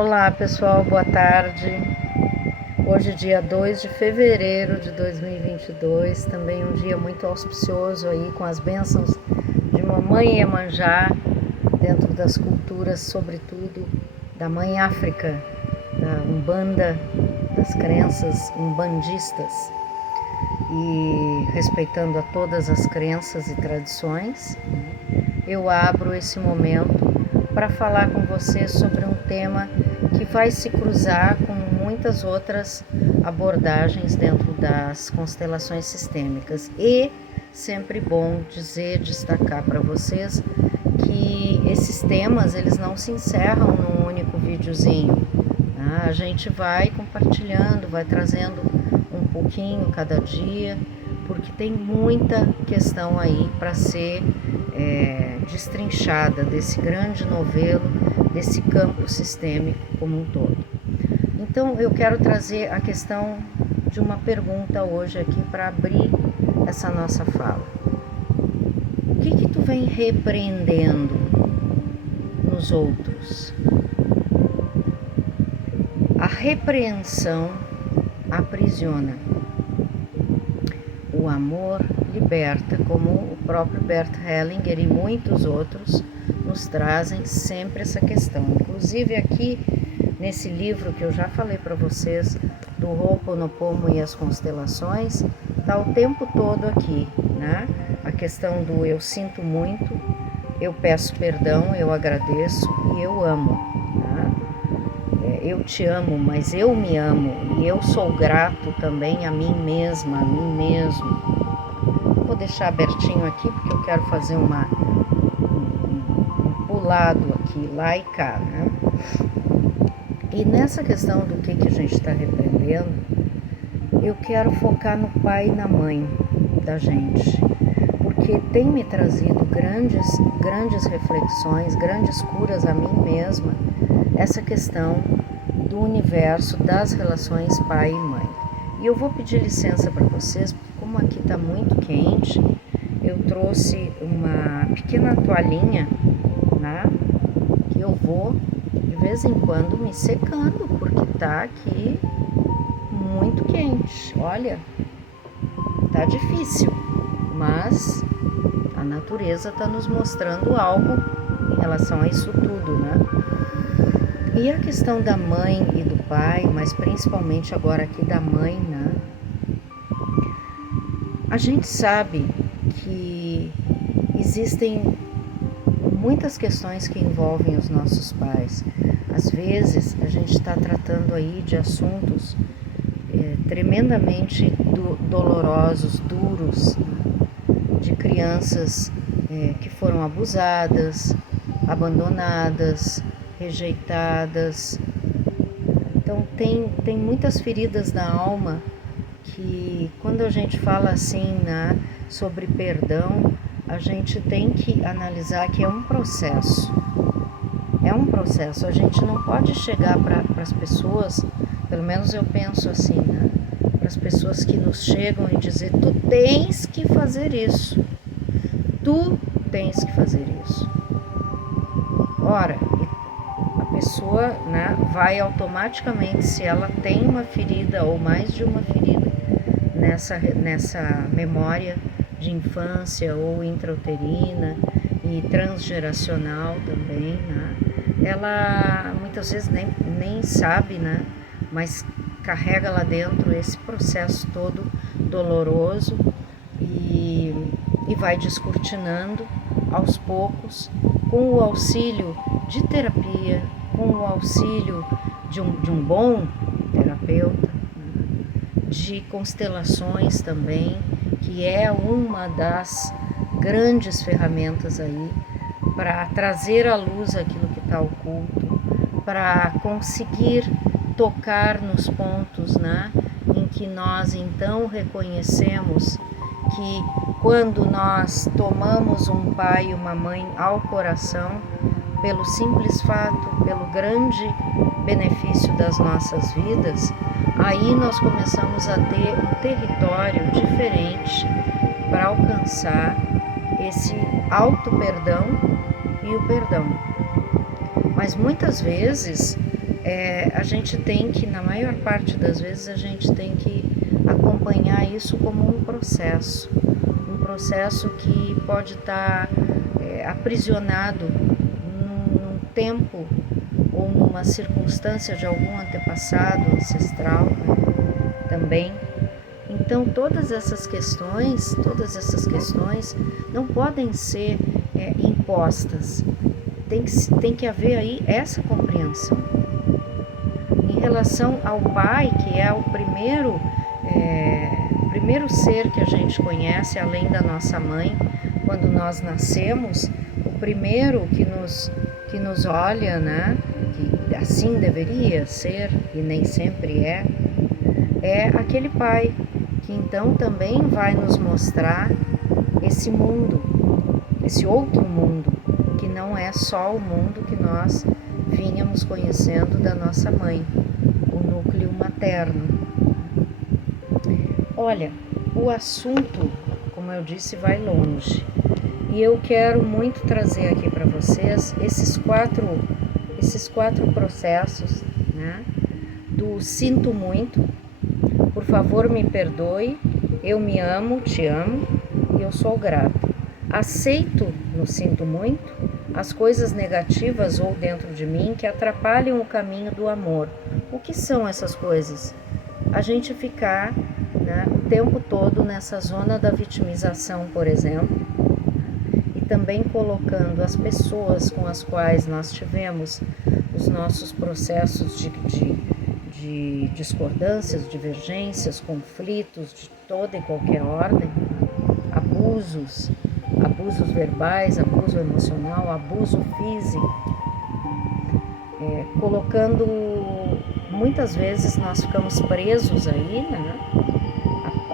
Olá pessoal, boa tarde. Hoje dia 2 de fevereiro de 2022, também um dia muito auspicioso aí com as bênçãos de Mamãe Iemanjá dentro das culturas, sobretudo da Mãe África, da Umbanda, das crenças umbandistas, e respeitando a todas as crenças e tradições. Eu abro esse momento para falar com você sobre um tema que vai se cruzar com muitas outras abordagens dentro das constelações sistêmicas. E sempre bom destacar para vocês que esses temas eles não se encerram num único videozinho. Tá? A gente vai compartilhando, vai trazendo um pouquinho cada dia, porque tem muita questão aí para ser destrinchada desse grande novelo, desse campo sistêmico como um todo. Então eu quero trazer a questão de uma pergunta hoje aqui para abrir essa nossa fala. O que tu vem repreendendo nos outros? A repreensão aprisiona. O amor liberta, como o próprio Bert Hellinger e muitos outros nos trazem sempre essa questão. Inclusive aqui nesse livro que eu já falei para vocês, do Ho'oponopono e as constelações, está o tempo todo aqui, né? A questão do eu sinto muito, eu peço perdão, eu agradeço e eu amo. Né? Eu te amo, mas eu me amo e eu sou grato também a mim mesma, a mim mesmo. Vou deixar abertinho aqui porque eu quero fazer um pulado aqui, lá e cá, né? E nessa questão do que a gente está repreendendo, eu quero focar no pai e na mãe da gente, porque tem me trazido grandes reflexões, grandes curas a mim mesma, essa questão do universo das relações pai e mãe. E eu vou pedir licença para vocês, porque como aqui está muito quente, eu trouxe uma pequena toalhinha, né, que eu vou de vez em quando me secando, porque tá aqui muito quente. Olha, tá difícil, mas a natureza está nos mostrando algo em relação a isso tudo, né? E a questão da mãe e do pai, mas principalmente agora aqui da mãe, né? A gente sabe que existem muitas questões que envolvem os nossos pais. Às vezes a gente está tratando aí de assuntos tremendamente dolorosos, duros, de crianças que foram abusadas, abandonadas, rejeitadas. Então tem muitas feridas da alma que quando a gente fala assim, né, sobre perdão, a gente tem que analisar que é um processo. É um processo. A gente não pode chegar para as pessoas, pelo menos eu penso assim, né, para as pessoas que nos chegam e dizer: tu tens que fazer isso. Tu tens que fazer isso. Ora, a pessoa, né, vai automaticamente, se ela tem uma ferida ou mais de uma ferida nessa memória de infância ou intrauterina e transgeracional também, né, ela muitas vezes nem sabe, né, mas carrega lá dentro esse processo todo doloroso e vai descortinando aos poucos, com o auxílio de terapia, com o auxílio de um bom terapeuta, de constelações também, que é uma das grandes ferramentas aí para trazer à luz aquilo que está oculto, para conseguir tocar nos pontos, né, em que nós então reconhecemos que quando nós tomamos um pai e uma mãe ao coração, pelo simples fato, pelo grande benefício das nossas vidas, aí nós começamos a ter um território diferente para alcançar esse auto-perdão e o perdão. Mas muitas vezes a gente tem que, na maior parte das vezes, a gente tem que acompanhar isso como um processo que pode estar aprisionado num tempo ou numa circunstância de algum antepassado ancestral, né, também. Então todas essas questões não podem ser impostas. Tem que haver aí essa compreensão. Em relação ao pai, que é o primeiro ser que a gente conhece, além da nossa mãe, quando nós nascemos, o primeiro que nos olha, né, que assim deveria ser, e nem sempre é aquele pai, que então também vai nos mostrar esse mundo, esse outro mundo, que não é só o mundo que nós vínhamos conhecendo da nossa mãe, o núcleo materno. Olha, o assunto, como eu disse, vai longe, e eu quero muito trazer aqui para vocês esses quatro processos, né, do sinto muito, por favor me perdoe, eu me amo, te amo e eu sou grato. Aceito, no sinto muito, as coisas negativas ou dentro de mim que atrapalham o caminho do amor. O que são essas coisas? A gente ficar, né, o tempo todo nessa zona da vitimização, por exemplo, e também colocando as pessoas com as quais nós tivemos os nossos processos de discordâncias, divergências, conflitos de toda e qualquer ordem, abusos verbais, abuso emocional, abuso físico, colocando, muitas vezes nós ficamos presos aí, né,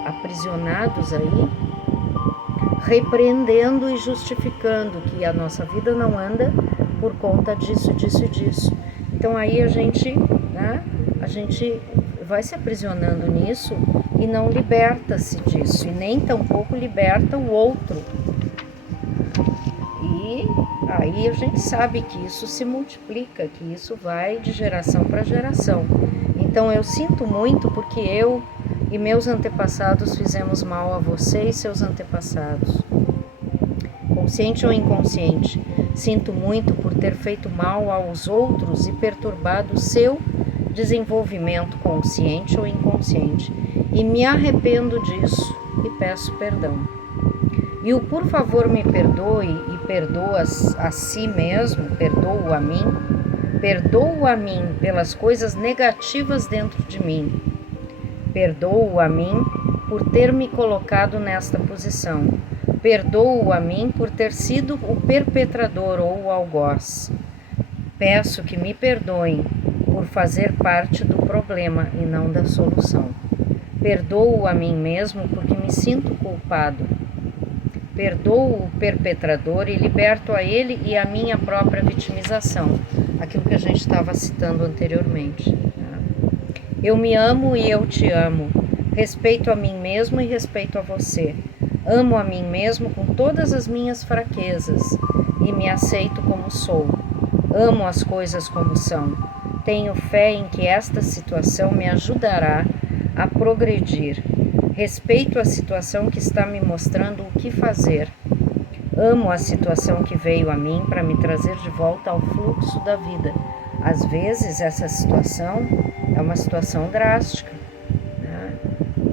aprisionados aí, repreendendo e justificando que a nossa vida não anda por conta disso. Então aí a gente vai se aprisionando nisso e não liberta-se disso, e nem tampouco liberta o outro. E aí a gente sabe que isso se multiplica, que isso vai de geração para geração. Então eu sinto muito porque eu e meus antepassados fizemos mal a você e seus antepassados, consciente ou inconsciente. Sinto muito por ter feito mal aos outros e perturbado o seu desenvolvimento consciente ou inconsciente, e me arrependo disso e peço perdão. E o por favor me perdoe e perdoa a si mesmo, perdoo a mim pelas coisas negativas dentro de mim, perdoo a mim por ter me colocado nesta posição, perdoo a mim por ter sido o perpetrador ou o algoz. Peço que me perdoem por fazer parte do problema e não da solução. Perdoo a mim mesmo porque me sinto culpado. Perdoo o perpetrador e liberto a ele e a minha própria vitimização, aquilo que a gente estava citando anteriormente. Eu me amo e eu te amo. Respeito a mim mesmo e respeito a você. Amo a mim mesmo com todas as minhas fraquezas e me aceito como sou. Amo as coisas como são. Tenho fé em que esta situação me ajudará a progredir. Respeito a situação que está me mostrando o que fazer. Amo a situação que veio a mim para me trazer de volta ao fluxo da vida. Às vezes essa situação é uma situação drástica, né?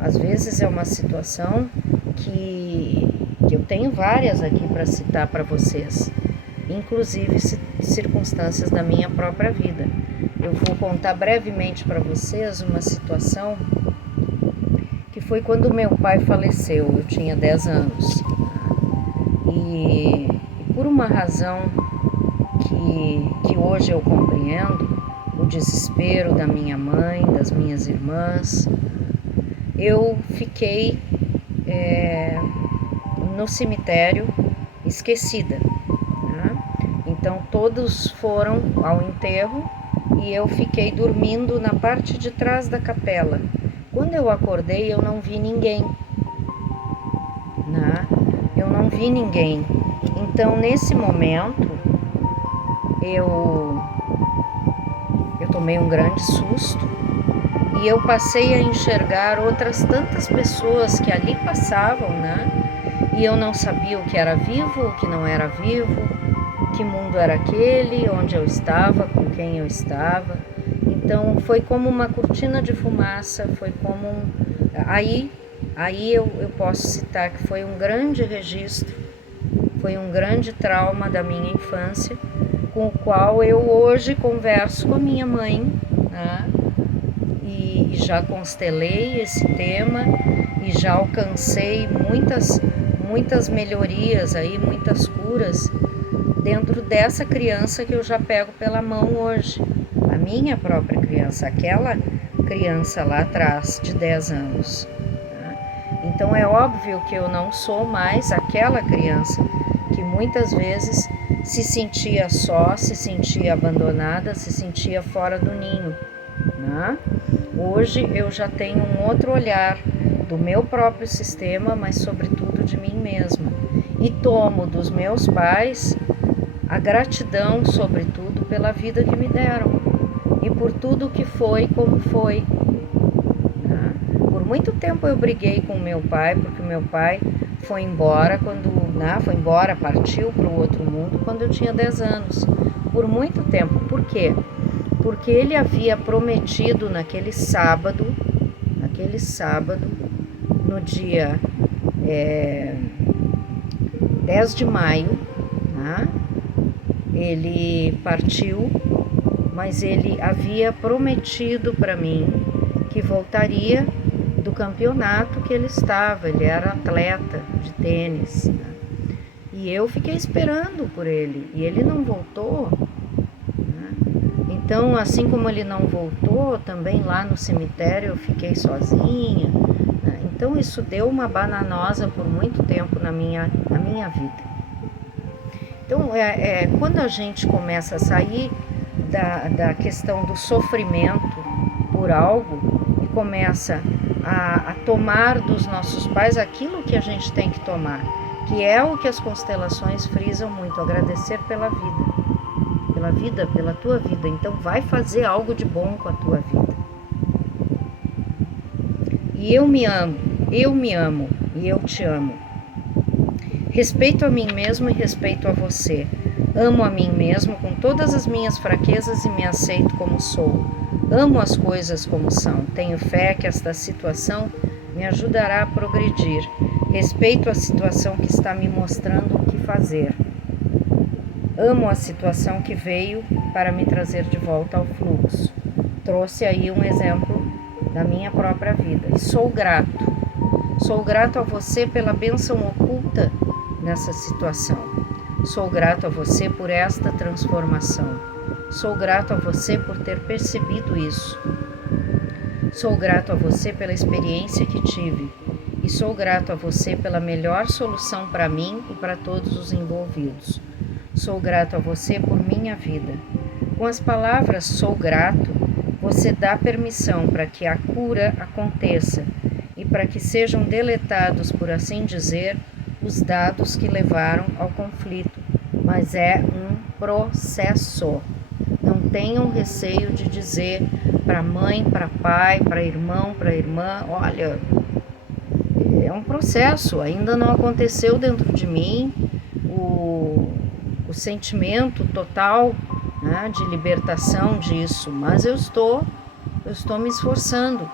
Às vezes é uma situação que eu tenho várias aqui para citar para vocês, inclusive circunstâncias da minha própria vida. Eu vou contar brevemente para vocês uma situação que foi quando meu pai faleceu. Eu tinha 10 anos. E por uma razão que hoje eu compreendo, o desespero da minha mãe, das minhas irmãs, eu fiquei no cemitério esquecida, né? Então todos foram ao enterro e eu fiquei dormindo na parte de trás da capela. Quando eu acordei, eu não vi ninguém, né? Eu não vi ninguém. Então, nesse momento, eu tomei um grande susto e eu passei a enxergar outras tantas pessoas que ali passavam, né? E eu não sabia o que era vivo, o que não era vivo, que mundo era aquele, onde eu estava, com quem eu estava. Então foi como uma cortina de fumaça, foi como aí eu posso citar que foi um grande registro, foi um grande trauma da minha infância, com o qual eu hoje converso com a minha mãe, né? E já constelei esse tema e já alcancei muitas melhorias aí, muitas curas dentro dessa criança que eu já pego pela mão hoje, a minha própria criança, aquela criança lá atrás de 10 anos. Então é óbvio que eu não sou mais aquela criança que muitas vezes se sentia só, se sentia abandonada, se sentia fora do ninho, né? Hoje eu já tenho um outro olhar do meu próprio sistema, mas sobretudo de mim mesma. E tomo dos meus pais a gratidão, sobretudo, pela vida que me deram e por tudo que foi como foi. Por muito tempo eu briguei com meu pai, porque o meu pai foi embora partiu para o outro mundo quando eu tinha 10 anos. Por muito tempo. Por quê? Porque ele havia prometido naquele sábado, no dia 10 de maio, né? Ele partiu, mas ele havia prometido para mim que voltaria do campeonato que ele estava. Ele era atleta de tênis, né? E eu fiquei esperando por ele e ele não voltou, né? Então, assim como ele não voltou, também lá no cemitério eu fiquei sozinha, né? Então isso deu uma bananosa por muito tempo na minha vida. Então, quando a gente começa a sair da questão do sofrimento por algo e começa a tomar dos nossos pais aquilo que a gente tem que tomar, que é o que as constelações frisam muito, agradecer pela vida, pela tua vida. Então vai fazer algo de bom com a tua vida. E eu me amo e eu te amo. Respeito a mim mesmo e respeito a você. Amo a mim mesmo com todas as minhas fraquezas e me aceito como sou. Amo as coisas como são. Tenho fé que esta situação me ajudará a progredir. Respeito a situação que está me mostrando o que fazer. Amo a situação que veio para me trazer de volta ao fluxo. Trouxe aí um exemplo da minha própria vida. E sou grato. Sou grato a você pela bênção oculta nessa situação. Sou grato a você por esta transformação. Sou grato a você por ter percebido isso. Sou grato a você pela experiência que tive. E sou grato a você pela melhor solução para mim e para todos os envolvidos. Sou grato a você por minha vida. Com as palavras sou grato, você dá permissão para que a cura aconteça e para que sejam deletados, por assim dizer, os dados que levaram ao conflito. Mas é um processo. Não tenham receio de dizer para mãe, para pai, para irmão, para irmã, olha, é um processo, ainda não aconteceu dentro de mim o sentimento total, né, de libertação disso, mas eu estou me esforçando.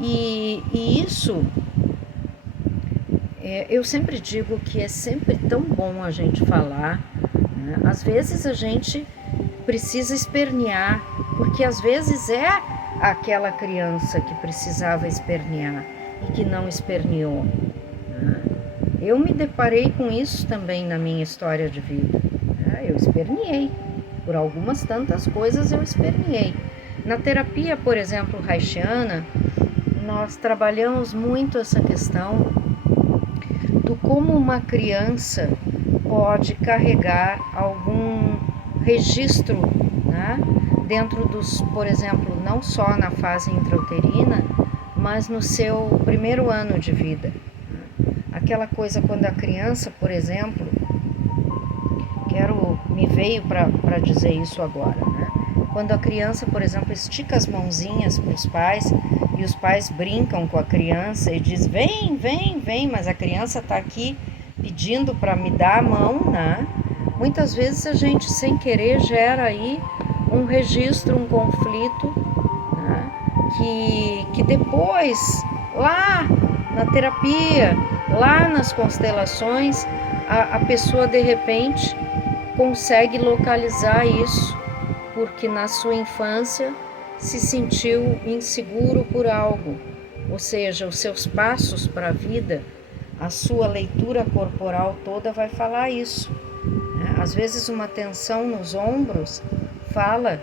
E isso, eu sempre digo que é sempre tão bom a gente falar, né? Às vezes a gente precisa espernear, porque às vezes é aquela criança que precisava espernear e que não esperneou, né? Eu me deparei com isso também na minha história de vida, né? Eu esperneei, por algumas tantas coisas eu esperneei. Na terapia, por exemplo, haitiana, nós trabalhamos muito essa questão do como uma criança pode carregar algum registro, né, dentro dos, por exemplo, não só na fase intrauterina, mas no seu primeiro ano de vida. Aquela coisa quando a criança, por exemplo, me veio para dizer isso agora, né? Quando a criança, por exemplo, estica as mãozinhas para os pais e os pais brincam com a criança e diz vem, vem, vem, mas a criança está aqui pedindo para me dar a mão, né? Muitas vezes a gente sem querer gera aí um registro, um conflito, né? que depois, lá na terapia, lá nas constelações, a pessoa de repente consegue localizar isso, porque na sua infância se sentiu inseguro por algo, ou seja, os seus passos para a vida, a sua leitura corporal toda vai falar isso. Às vezes uma tensão nos ombros fala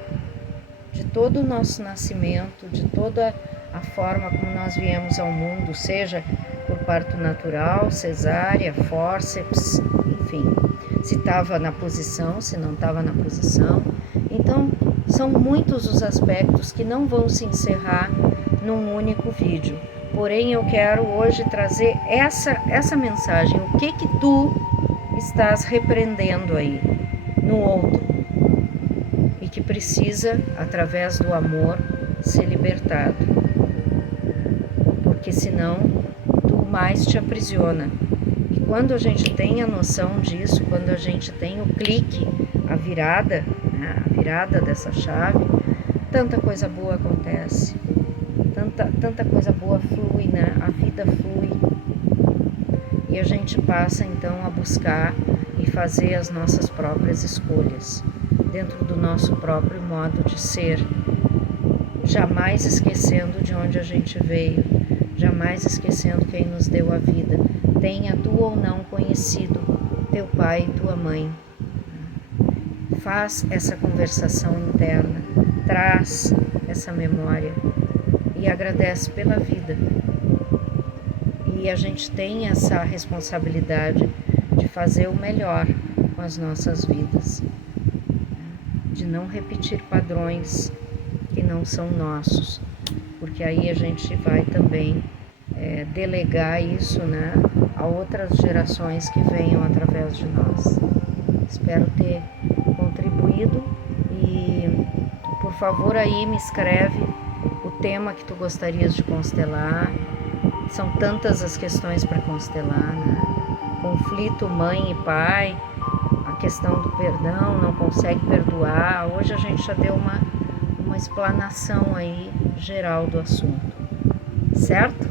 de todo o nosso nascimento, de toda a forma como nós viemos ao mundo, seja por parto natural, cesárea, fórceps, enfim, se estava na posição, se não estava na posição. Então, são muitos os aspectos que não vão se encerrar num único vídeo. Porém, eu quero hoje trazer essa mensagem. O que tu estás repreendendo aí no outro e que precisa, através do amor, ser libertado. Porque senão, tu mais te aprisiona. E quando a gente tem a noção disso, quando a gente tem o clique, a virada, né, a virada dessa chave, tanta coisa boa acontece. Tanta coisa boa flui, né? A vida flui. E a gente passa então a buscar e fazer as nossas próprias escolhas, dentro do nosso próprio modo de ser, jamais esquecendo de onde a gente veio, jamais esquecendo quem nos deu a vida, tenha tu ou não conhecido teu pai e tua mãe. Faz essa conversação interna, traz essa memória e agradece pela vida. E a gente tem essa responsabilidade de fazer o melhor com as nossas vidas, de não repetir padrões que não são nossos, porque aí a gente vai também delegar isso, né, a outras gerações que venham através de nós. Espero ter contribuído e, por favor, aí me escreve o tema que tu gostarias de constelar. São tantas as questões para constelar, né? Conflito mãe e pai, a questão do perdão, não consegue perdoar. Hoje a gente já deu uma explanação aí geral do assunto, certo?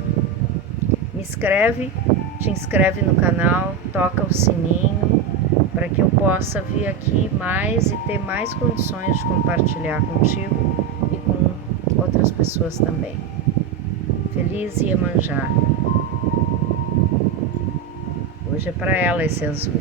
Me escreve, te inscreve no canal, toca o sininho para que eu possa vir aqui mais e ter mais condições de compartilhar contigo e com outras pessoas também. Feliz Iemanjá. Hoje é para ela esse azul.